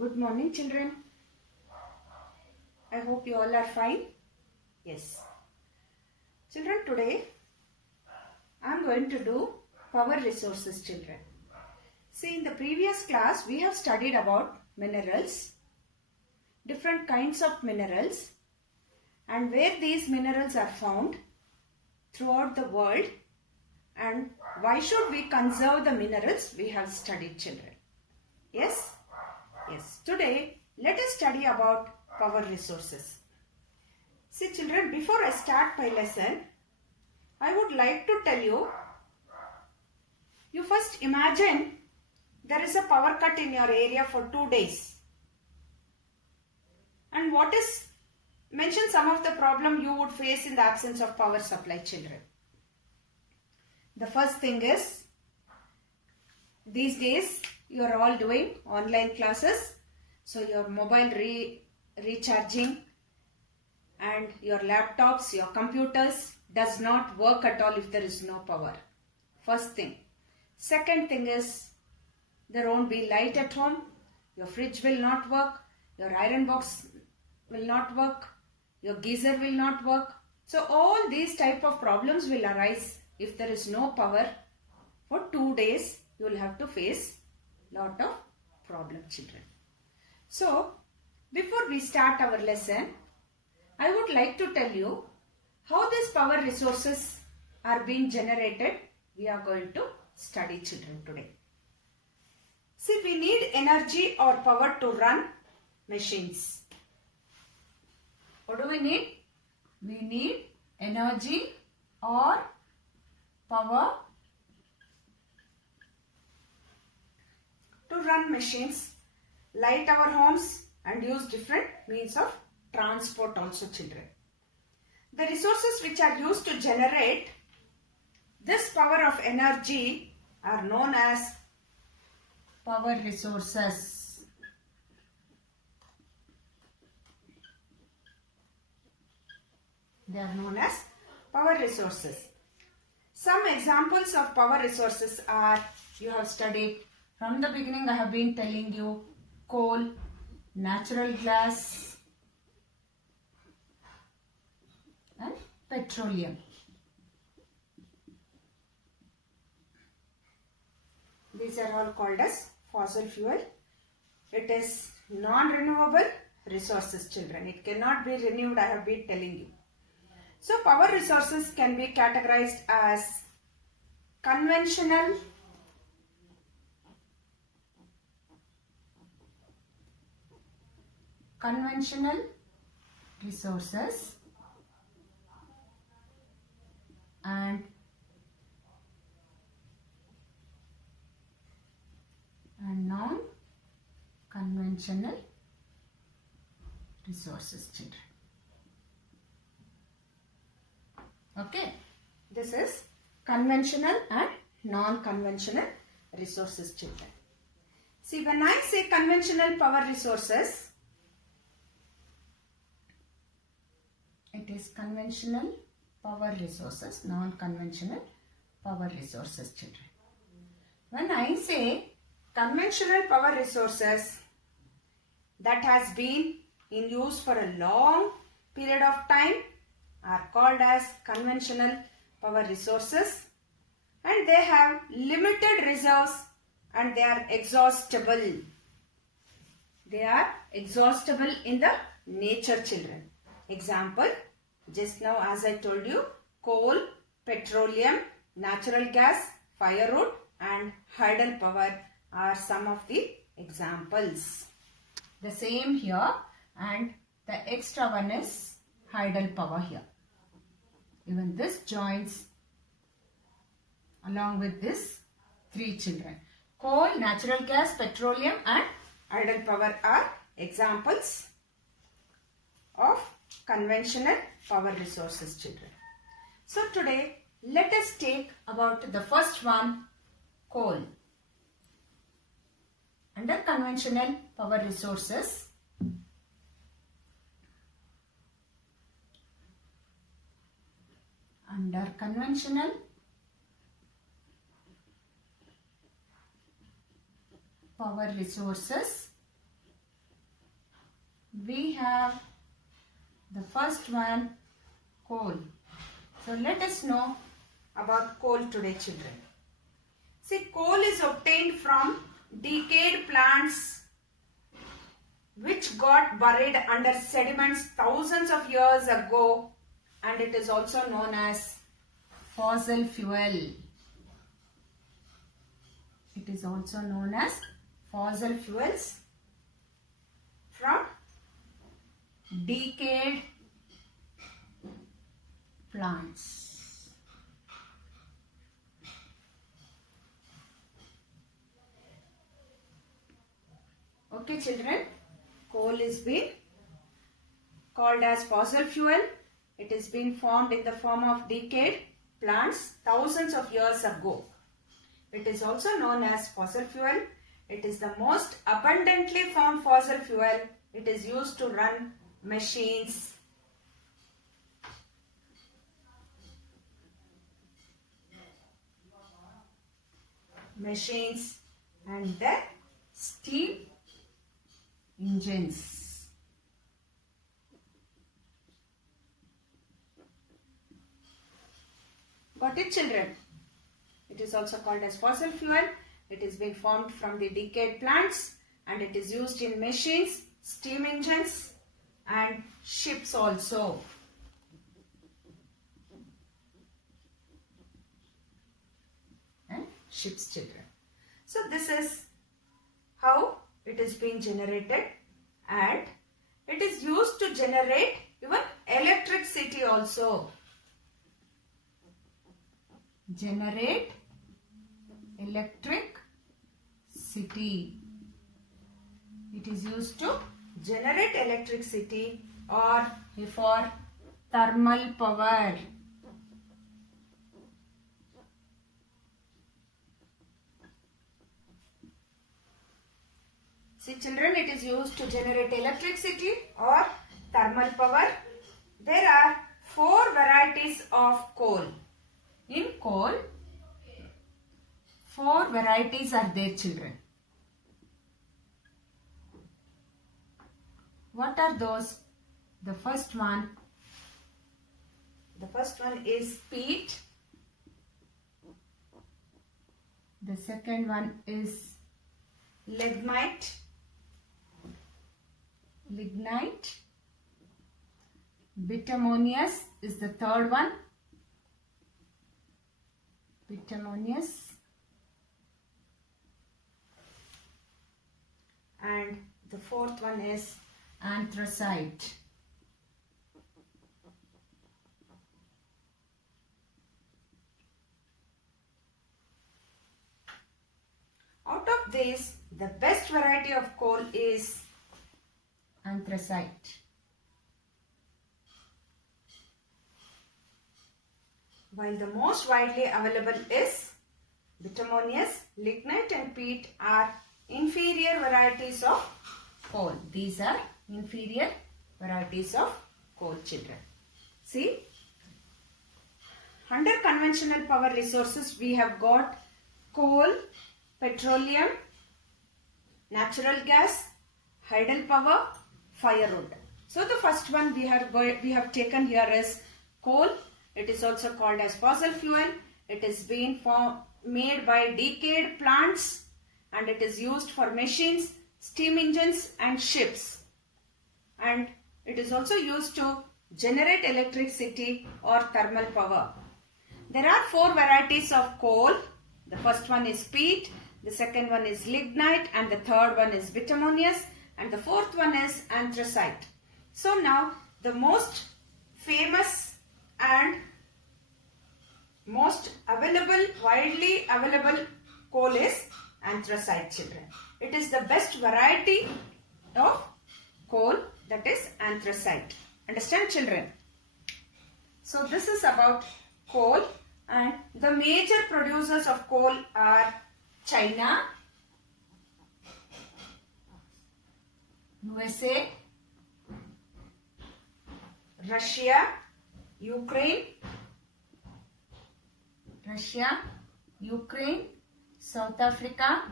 Good morning, children. I hope you all are fine. Yes. Children, today I am going to do power resources, children. See, in the previous class, we have studied about minerals, different kinds of minerals, and where these minerals are found throughout the world, and why should we conserve the minerals we have studied, children. Yes? Yes. Today, let us study about power resources. See, children, before I start my lesson, I would like to tell you, you first imagine there is a power cut in your area for 2 days. And mention some of the problem you would face in the absence of power supply, children. The first thing is, these days you are all doing online classes. So your mobile recharging and your laptops, your computers does not work at all if there is no power. First thing. Second thing is, there won't be light at home. Your fridge will not work. Your iron box will not work. Your geyser will not work. So all these type of problems will arise if there is no power. For 2 days, you will have to face lot of problems, children. So, before we start our lesson, I would like to tell you how these power resources are being generated. We are going to study, children, today. See, we need energy or power to run machines. What do we need? We need energy or power to run machines, light our homes, and use different means of transport also, children. The resources which are used to generate this power of energy are known as power resources. They are known as power resources. Some examples of power resources are, you have studied from the beginning. I have been telling you coal, natural gas, and petroleum. These are all called as fossil fuel. It is non-renewable resources, children. It cannot be renewed, I have been telling you. So power resources can be categorized as conventional, resources and non-conventional resources, children. Okay, this is conventional and non-conventional resources, children. See, when I say conventional power resources, it is conventional power resources, non-conventional power resources, children. When I say conventional power resources that has been in use for a long period of time are called as conventional power resources, and they have limited reserves and they are exhaustible. They are exhaustible in the nature, children. Example, just now as I told you, coal, petroleum, natural gas, firewood and hydel power are some of the examples. The same here, and the extra one is hydel power here. Even this joins along with this 3, children. Coal, natural gas, petroleum and hydel power are examples of conventional power resources, children. So today let us take about the first one, coal. Under conventional power resources, we have the first one, coal. So let us know about coal today, children. See, coal is obtained from decayed plants which got buried under sediments thousands of years ago, and it is also known as fossil fuel. It is also known as fossil fuels from decayed plants. Okay, children, coal is being called as fossil fuel. It is being formed in the form of decayed plants thousands of years ago. It is also known as fossil fuel. It is the most abundantly found fossil fuel. It is used to run machines, and the steam engines. Got it, children? It is also called as fossil fuel. It is being formed from the decayed plants, and it is used in machines, steam engines and ships also. And ships, children. So this is how it is being generated, and it is used to generate even electricity also. Generate electricity. It is used to generate electricity or for thermal power. See, children, it is used to generate electricity or thermal power. There are 4 varieties of coal. In coal, 4 varieties are there, children. What are those? The first one is peat. The second one is lignite. Bituminous is the third one. And the fourth one is anthracite. Out of these, the best variety of coal is anthracite. While the most widely available is bituminous, lignite and peat are inferior varieties of coal. These are inferior varieties of coal, children. See, under conventional power resources we have got coal, petroleum, natural gas, hydropower, firewood. So the first one we have taken here is coal. It is also called as fossil fuel. It is being made by decayed plants, and it is used for machines, steam engines and ships. And it is also used to generate electricity or thermal power. There are 4 varieties of coal. The first one is peat, the second one is lignite, and the third one is bituminous, and the fourth one is anthracite. So now the most famous and most widely available coal is anthracite, children. It is the best variety of coal, that is anthracite. Understand, children? So this is about coal, and the major producers of coal are China, USA, Russia, Ukraine, South Africa,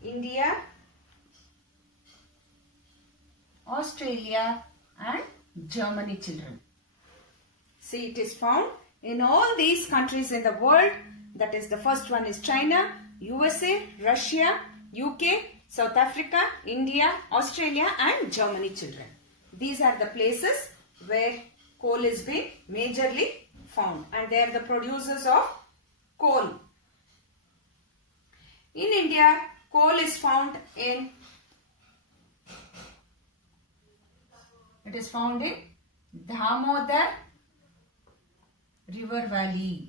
India, Australia and Germany, children. See, it is found in all these countries in the world. That is, the first one is China, USA, Russia, UK, South Africa, India, Australia and Germany, children. These are the places where coal is being majorly found, and they are the producers of coal. In India, coal is found in Damodar River Valley.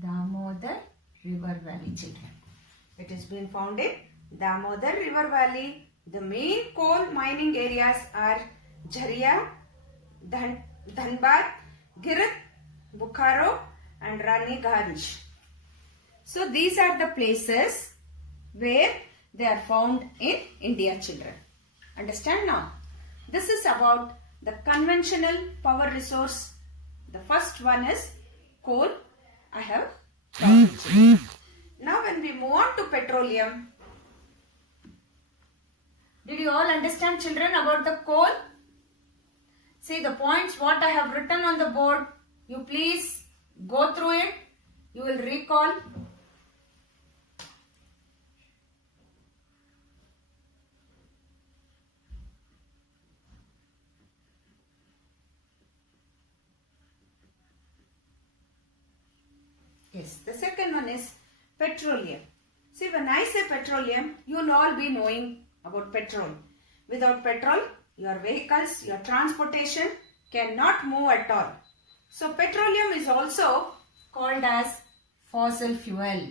Damodar River Valley, children. It has been found in Damodar River Valley. The main coal mining areas are Jharia, Dhanbad, Girit, Bokaro and Raniganj. So these are the places where they are found in India, children. Understand now? This is about the conventional power resource. The first one is coal. I have taught you. Now when we move on to petroleum, did you all understand, children, about the coal? See the points what I have written on the board. You please go through it. You will recall. Yes, the second one is petroleum. See, when I say petroleum, you will all be knowing about petrol. Without petrol, your vehicles, your transportation cannot move at all. So, petroleum is also called as fossil fuel.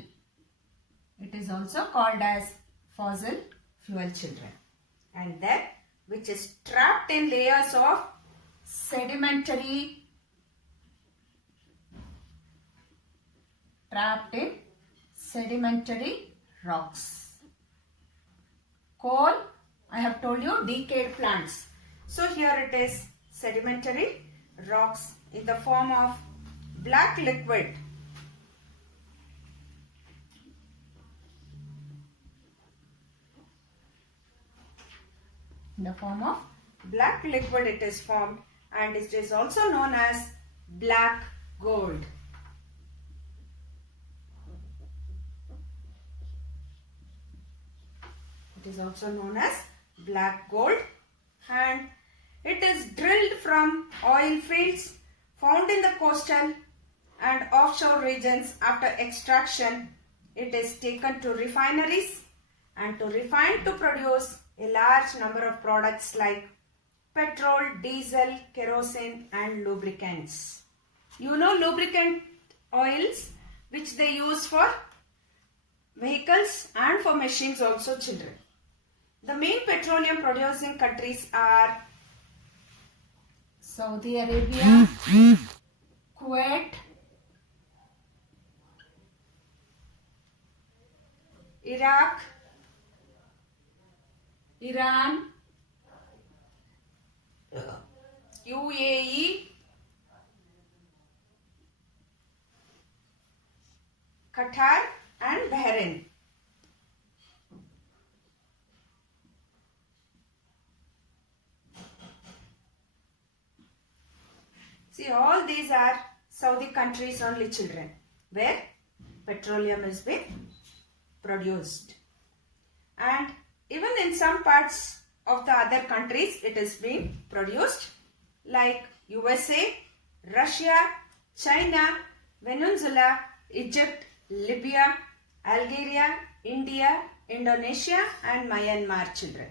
It is also called as fossil fuel, children. And that which is trapped in layers of sedimentary rocks. Coal, I have told you, decayed plants. So here it is sedimentary rocks in the form of black liquid. In the form of black liquid it is formed, and it is also known as black gold. It is also known as black gold, and it is drilled from oil fields found in the coastal and offshore regions. After extraction, it is taken to refineries and refined to produce a large number of products like petrol, diesel, kerosene and lubricants. You know lubricant oils which they use for vehicles and for machines also, children. The main petroleum producing countries are Saudi Arabia, Kuwait, Iraq, Iran, UAE, Qatar and Bahrain. See, all these are Saudi countries only, children, where petroleum is being produced. And even in some parts of the other countries, it is being produced, like USA, Russia, China, Venezuela, Egypt, Libya, Algeria, India, Indonesia and Myanmar, children.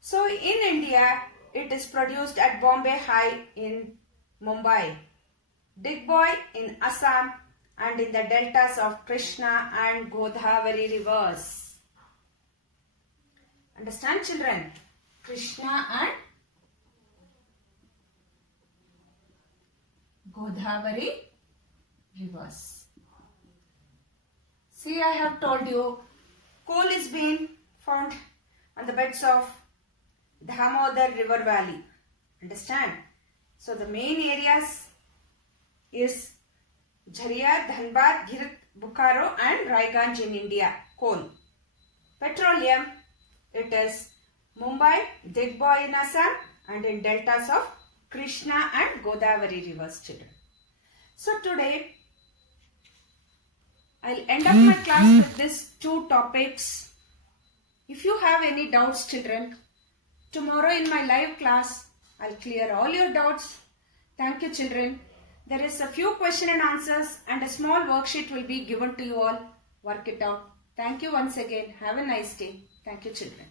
So, in India, it is produced at Bombay High in Mumbai, Digboy in Assam and in the deltas of Krishna and Godavari rivers. Understand, children? Krishna and Godavari rivers. See, I have told you coal is being found on the beds of Damodar River Valley. Understand? So the main areas is Jharia, Dhanbad, Girit, Bokaro and Raiganj in India, coal. Petroleum, it is Mumbai, Digboi in Assam, and in deltas of Krishna and Godavari rivers, children. So today, I'll end up my class with these two topics. If you have any doubts, children, tomorrow in my live class, I'll clear all your doubts. Thank you, children. There is a few question and answers and a small worksheet will be given to you all. Work it out. Thank you once again. Have a nice day. Thank you, children.